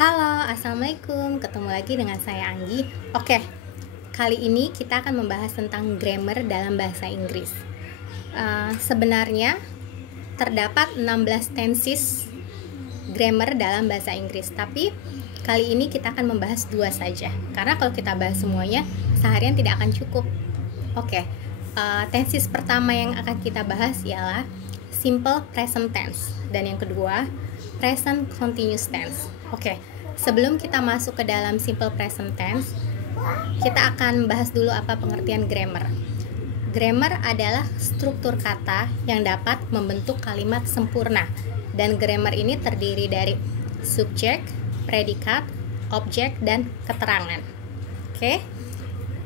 Halo, Assalamualaikum. Ketemu lagi dengan saya Anggi. Oke, kali ini kita akan membahas tentang grammar dalam bahasa Inggris. Sebenarnya terdapat 16 tenses grammar dalam bahasa Inggris, tapi kali ini kita akan membahas 2 saja. Karena kalau kita bahas semuanya, seharian tidak akan cukup. Oke, tenses pertama yang akan kita bahas ialah simple present tense, dan yang kedua present continuous tense. Oke, sebelum kita masuk ke dalam simple present tense, kita akan bahas dulu apa pengertian grammar. Grammar adalah struktur kata yang dapat membentuk kalimat sempurna, dan grammar ini terdiri dari subjek, predikat, objek, dan keterangan.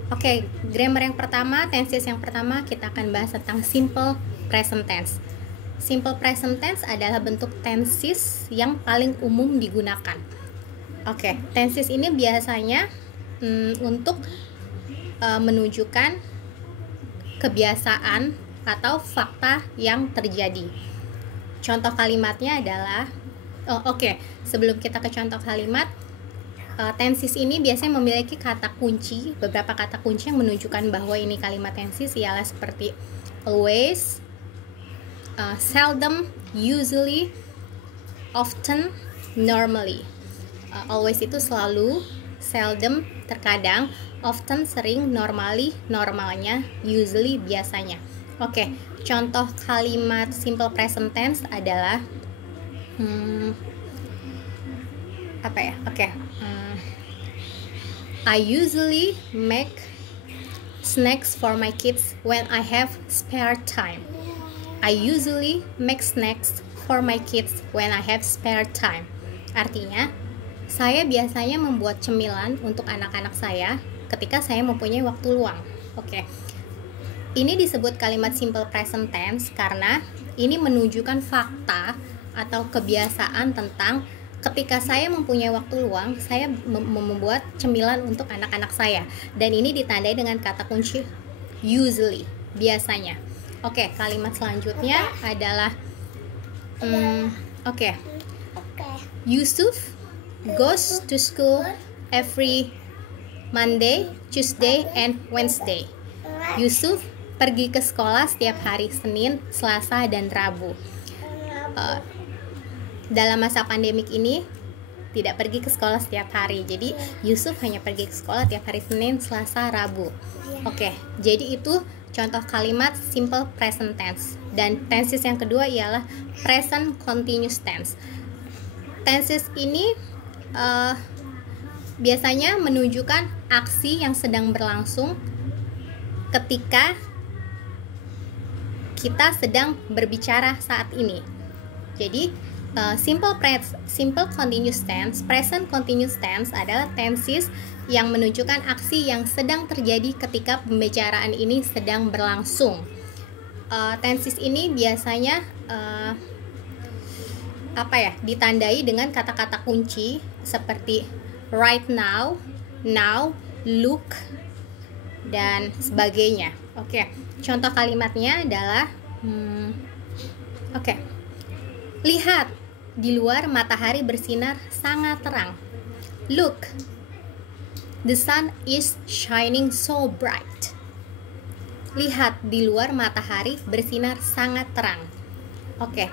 Oke, grammar yang pertama, tenses yang pertama, kita akan bahas tentang simple present tense. Simple present tense adalah bentuk tenses yang paling umum digunakan. Oke, tenses ini biasanya untuk menunjukkan kebiasaan atau fakta yang terjadi. Contoh kalimatnya adalah, sebelum kita ke contoh kalimat, tenses ini biasanya memiliki kata kunci, beberapa kata kunci yang menunjukkan bahwa ini kalimat tenses ialah seperti always, seldom, usually, often, normally. Always itu selalu, seldom terkadang, often sering, normally normalnya, usually biasanya. Oke, contoh kalimat simple present tense adalah I usually make snacks for my kids when I have spare time. I usually make snacks for my kids when I have spare time. Artinya, saya biasanya membuat cemilan untuk anak-anak saya ketika saya mempunyai waktu luang. Oke. Ini disebut kalimat simple present tense karena ini menunjukkan fakta atau kebiasaan tentang ketika saya mempunyai waktu luang, saya membuat cemilan untuk anak-anak saya. Dan ini ditandai dengan kata kunci usually, biasanya. Oke, kalimat selanjutnya adalah Yusuf goes to school every Monday, Tuesday, and Wednesday. Yusuf pergi ke sekolah setiap hari Senin, Selasa, dan Rabu. Dalam masa pandemik ini tidak pergi ke sekolah setiap hari. Jadi Yusuf hanya pergi ke sekolah tiap hari Senin, Selasa, Rabu. Oke, jadi itu contoh kalimat simple present tense. Dan tenses yang kedua ialah present continuous tense. Tenses ini biasanya menunjukkan aksi yang sedang berlangsung ketika kita sedang berbicara saat ini. Jadi simple continuous tense, present continuous tense adalah tenses yang menunjukkan aksi yang sedang terjadi ketika pembicaraan ini sedang berlangsung. Tenses ini biasanya ditandai dengan kata-kata kunci seperti right now, now, look, dan sebagainya. Oke, contoh kalimatnya adalah lihat, di luar matahari bersinar sangat terang. Look, the sun is shining so bright. Lihat, di luar matahari bersinar sangat terang. Oke,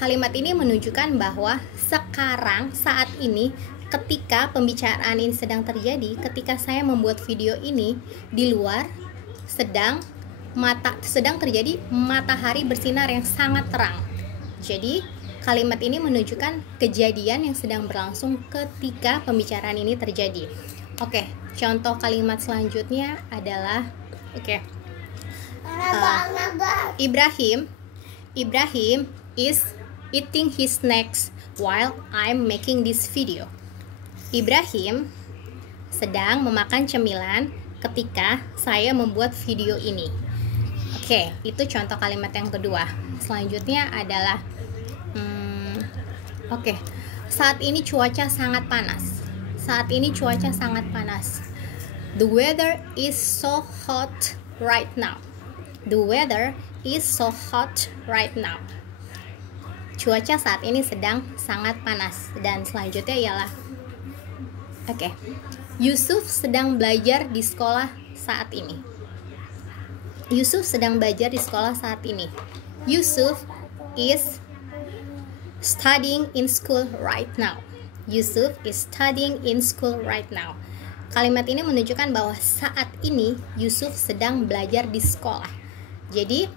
kalimat ini menunjukkan bahwa sekarang, saat ini, ketika pembicaraan ini sedang terjadi, ketika saya membuat video ini, di luar sedang terjadi matahari bersinar yang sangat terang. Jadi kalimat ini menunjukkan kejadian yang sedang berlangsung ketika pembicaraan ini terjadi. Oke, contoh kalimat selanjutnya adalah Ibrahim is eating his snacks while I'm making this video. Ibrahim sedang memakan cemilan ketika saya membuat video ini. Oke, itu contoh kalimat yang kedua. Selanjutnya adalah saat ini cuaca sangat panas. Saat ini cuaca sangat panas. The weather is so hot right now. The weather is so hot right now. cuaca saat ini sedang sangat panas. Dan selanjutnya ialah Yusuf sedang belajar di sekolah saat ini. Yusuf sedang belajar di sekolah saat ini. Yusuf is studying in school right now. Yusuf is studying in school right now. Kalimat ini menunjukkan bahwa saat ini Yusuf sedang belajar di sekolah. Jadi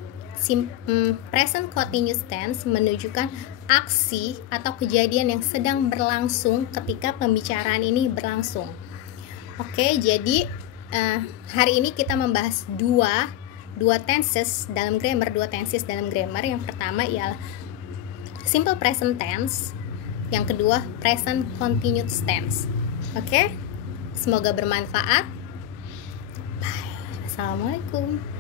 present continuous tense menunjukkan aksi atau kejadian yang sedang berlangsung ketika pembicaraan ini berlangsung. Oke, jadi hari ini kita membahas dua tenses dalam grammar, Yang pertama ialah simple present tense, yang kedua present continuous tense. Oke? Semoga bermanfaat. Bye. Assalamualaikum.